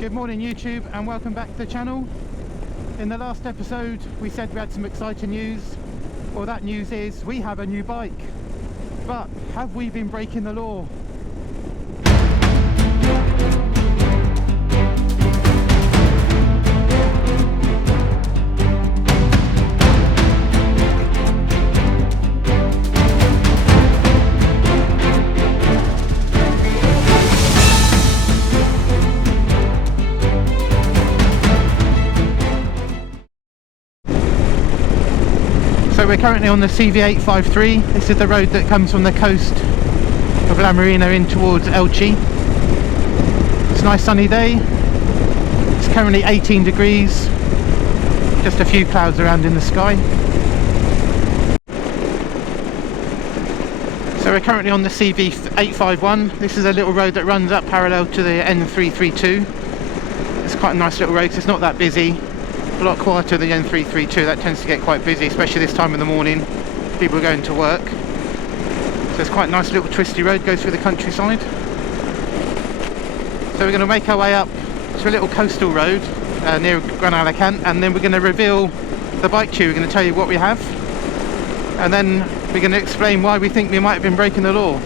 Good morning YouTube, and welcome back to the channel. In the last episode we said we had some exciting news. Well, that news is we have a new bike. But have we been breaking the law? So we're currently on the CV853. This is the road that comes from the coast of La Marina in towards Elche. It's a nice sunny day. It's currently 18 degrees. Just a few clouds around in the sky. So we're currently on the CV851. This is a little road that runs up parallel to the N332. It's quite a nice little road, 'cause it's not that busy. A lot quieter than the N332. That tends to get quite busy, especially this time of the morning. People are going to work. So it's quite a nice little twisty road, goes through the countryside. So we're going to make our way up to a little coastal road near Gran Alacant, and then we're going to reveal the bike to you. We're going to tell you what we have, and then we're going to explain why we think we might have been breaking the law.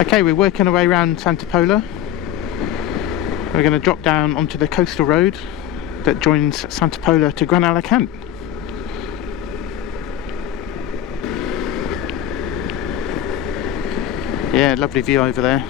Okay, we're working our way around Santa Pola. We're going to drop down onto the coastal road that joins Santa Pola to Gran Alacant. Yeah, lovely view over there.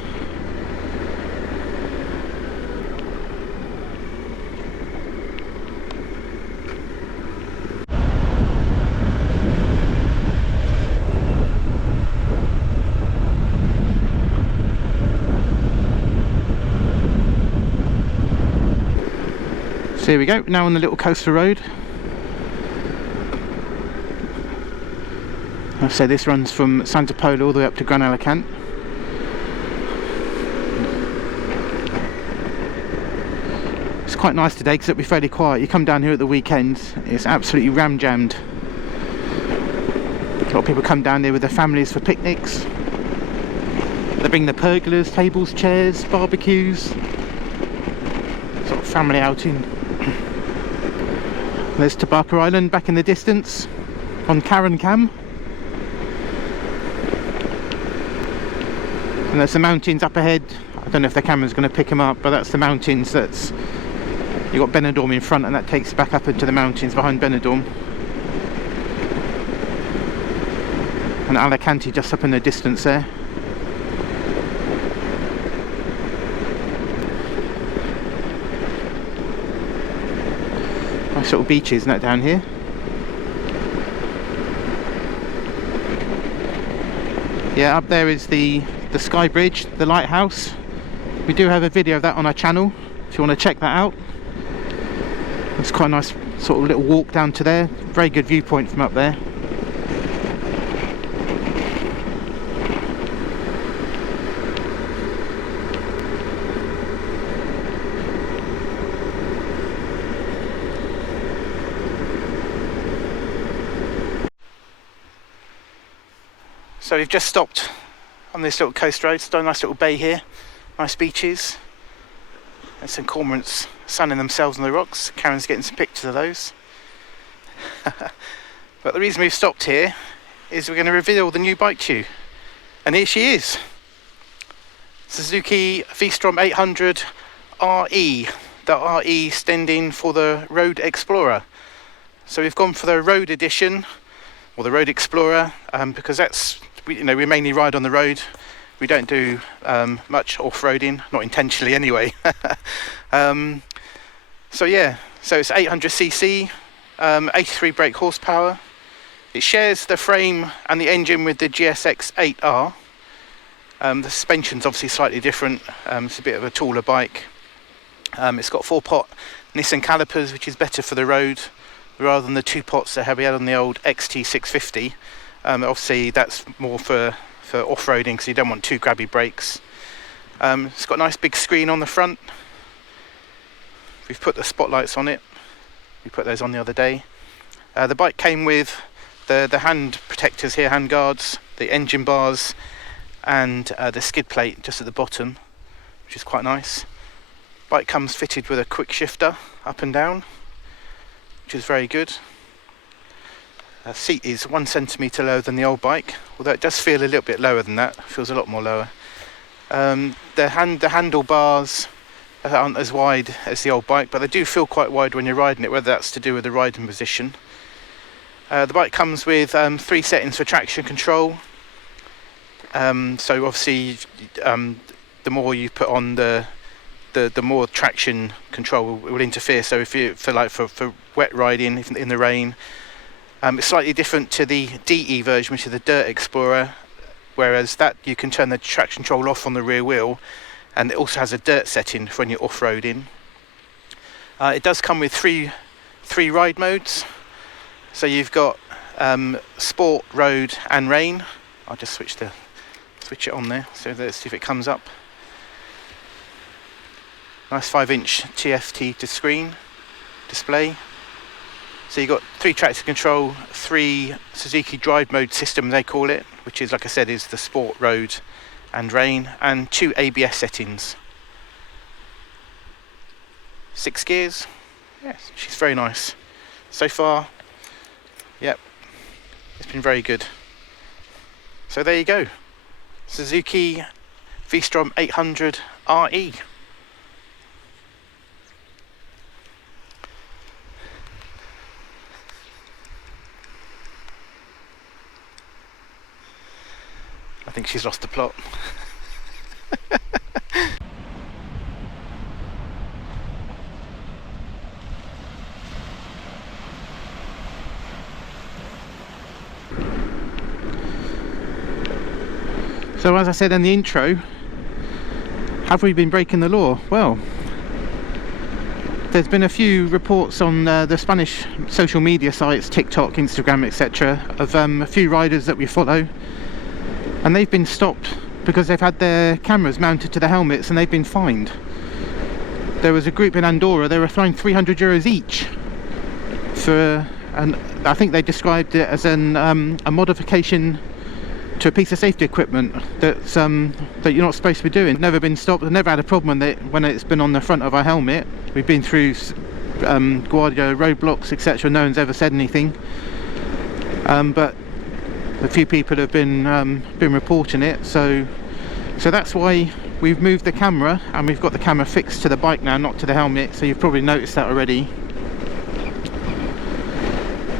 So here we go, now on the little coastal road. I'll say this runs from Santa Pola all the way up to Gran Alacant. It's quite nice today because it'll be fairly quiet. You come down here at the weekends, it's absolutely ram-jammed. A lot of people come down there with their families for picnics. They bring the pergolas, tables, chairs, barbecues. Sort of family outing. There's Tobacco Island back in the distance on Karen Cam. And there's the mountains up ahead. I don't know if the camera's going to pick them up, but that's the mountains. That's, you've got Benidorm in front, and that takes you back up into the mountains behind Benidorm. And Alicante just up in the distance there. Nice little beaches, isn't it, down here? Yeah, up there is the Sky Bridge, the lighthouse. We do have a video of that on our channel if you want to check that out. It's quite a nice sort of little walk down to there. Very good viewpoint from up there. So we've just stopped on this little coast road. It's a nice little bay here, nice beaches, and some cormorants sunning themselves on the rocks. Karen's getting some pictures of those. But the reason we've stopped here is we're going to reveal the new bike to you, and here she is, Suzuki Vstrom 800 RE. The RE standing for the Road Explorer. So we've gone for the Road Edition, or the Road Explorer, because that's, we mainly ride on the road. We don't do much off-roading, not intentionally anyway. So yeah, so it's 800cc, 83 brake horsepower. It shares the frame and the engine with the GSX 8R. The suspension's obviously slightly different. It's a bit of a taller bike. It's got 4-pot Nissan calipers, which is better for the road rather than the 2 pots that we had on the old XT650. Obviously that's more for off-roading, because you don't want too grabby brakes. It's got a nice big screen on the front. We've put the spotlights on it. We put those on the other day. The bike came with the hand protectors here, hand guards, the engine bars, and the skid plate just at the bottom, which is quite nice. Bike comes fitted with a quick shifter up and down, which is very good. Seat is 1 centimetre lower than the old bike, although it does feel a little bit lower than that. It feels a lot more lower. The handlebars aren't as wide as the old bike, but they do feel quite wide when you're riding it, whether that's to do with the riding position. The bike comes with 3 settings for traction control. So obviously, the more you put on, the more traction control will interfere. So if you for wet riding in the rain, it's slightly different to the DE version, which is the Dirt Explorer, whereas that you can turn the traction control off on the rear wheel, and it also has a dirt setting for when you're off-roading. It does come with three ride modes. So you've got Sport, Road and Rain. I'll just switch it on there, so let's see if it comes up. Nice 5-inch TFT screen display. So you've got 3 tracks of control, 3 Suzuki drive mode system they call it, which is, like I said, is the Sport, Road and Rain, and 2 ABS settings. 6 gears. Yes, she's very nice. So far, yep, it's been very good. So there you go. Suzuki Vstrom 800 RE. I think she's lost the plot. So as I said in the intro, have we been breaking the law? Well, there's been a few reports on the Spanish social media sites, TikTok, Instagram, etc., of a few riders that we follow, and they've been stopped because they've had their cameras mounted to the helmets and they've been fined. There was a group in Andorra, they were fined €300 each for, and I think they described it as a modification to a piece of safety equipment that's that you're not supposed to be doing. Never been stopped. I've never had a problem when it's been on the front of our helmet. We've been through Guardia roadblocks, etc. No one's ever said anything. But a few people have been reporting it. So that's why we've moved the camera, and we've got the camera fixed to the bike now, not to the helmet. So you've probably noticed that already.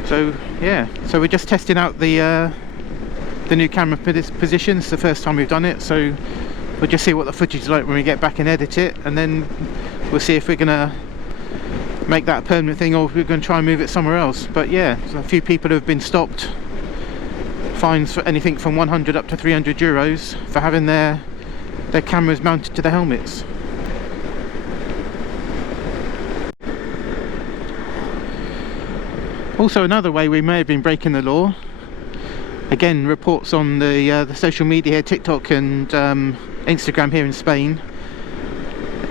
So yeah. So we're just testing out the new camera position. It's the first time we've done it, so we'll just see what the footage is like when we get back and edit it, and then we'll see if we're gonna make that a permanent thing or if we're going to try and move it somewhere else. But yeah, so a few people have been stopped, fines for anything from 100 up to €300 for having their cameras mounted to the helmets. Also, another way we may have been breaking the law, again, reports on the social media here, TikTok and Instagram here in Spain.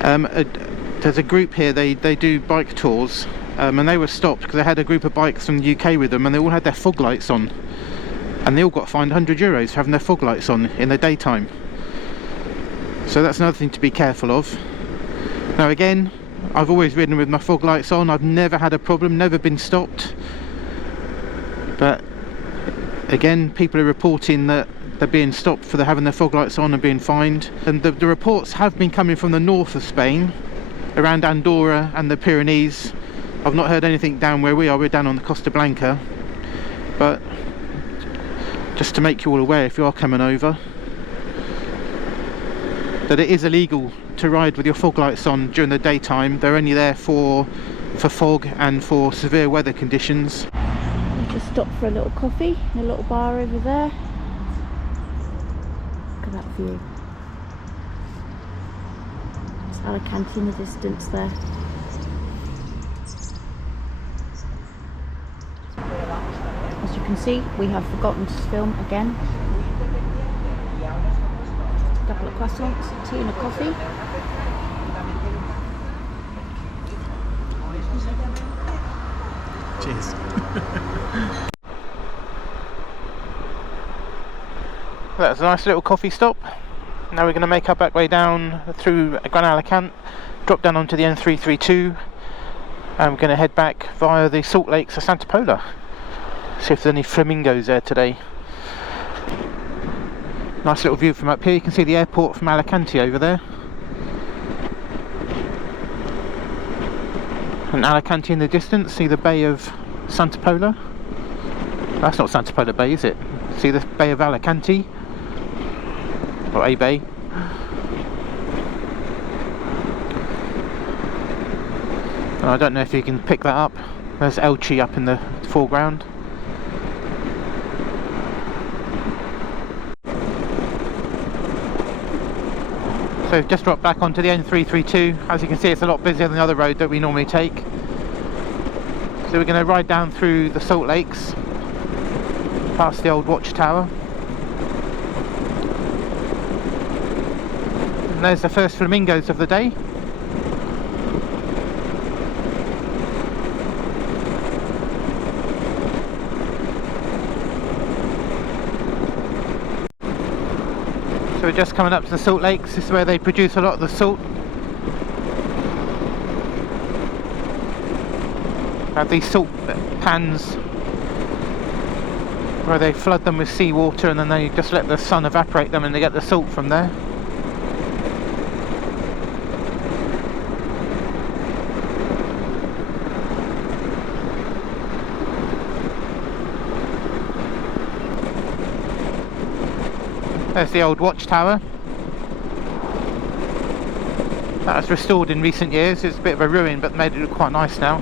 There's a group here, they do bike tours, and they were stopped because they had a group of bikes from the UK with them, and they all had their fog lights on, and they all got fined €100 for having their fog lights on in the daytime. So that's another thing to be careful of. Now again, I've always ridden with my fog lights on. I've never had a problem, never been stopped. But again, people are reporting that they're being stopped for having their fog lights on and being fined. And the reports have been coming from the north of Spain, around Andorra and the Pyrenees. I've not heard anything down where we are. We're down on the Costa Blanca. But just to make you all aware, if you are coming over, that it is illegal to ride with your fog lights on during the daytime. They're only there for fog and for severe weather conditions. Just stopped for a little coffee in a little bar over there. Look at that view. It's Alicante in the distance there. As you can see, we have forgotten to film again. A couple of croissants, tea and a coffee. Cheers. That's a nice little coffee stop. Now we're going to make our back way down through Gran Alicante, drop down onto the N332, and we're going to head back via the salt lakes of Santa Pola. See if there's any flamingos there today. Nice little view from up here. You can see the airport from Alicante over there. And Alicante in the distance, see the bay of Santa Pola. That's not Santa Pola Bay, is it? See the bay of Alicante, or a bay. And I don't know if you can pick that up. There's Elche up in the foreground. So we've just dropped back onto the N332. As you can see, it's a lot busier than the other road that we normally take. So we're going to ride down through the Salt Lakes, past the old watchtower. And there's the first flamingos of the day. So we're just coming up to the Salt Lakes. This is where they produce a lot of the salt. Have these salt pans where they flood them with seawater and then they just let the sun evaporate them and they get the salt from there. There's the old watchtower. That was restored in recent years. It's a bit of a ruin, but made it look quite nice now.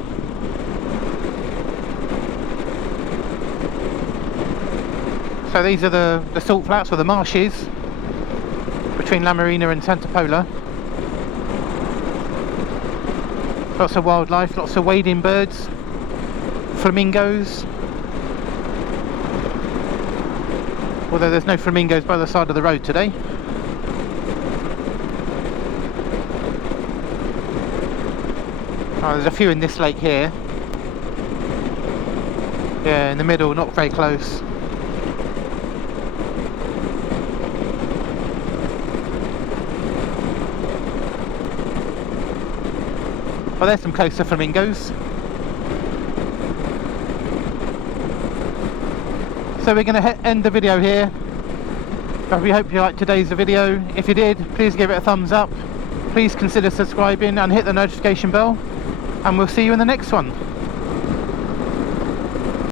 So these are the salt flats, or the marshes, between La Marina and Santa Pola. Lots of wildlife, lots of wading birds, flamingos. Although there's no flamingos by the side of the road today. Oh, there's a few in this lake here. Yeah, in the middle, not very close. Well, there's some closer flamingos. So we're going to end the video here. We hope you liked today's video. If you did, please give it a thumbs up. Please consider subscribing and hit the notification bell. And we'll see you in the next one.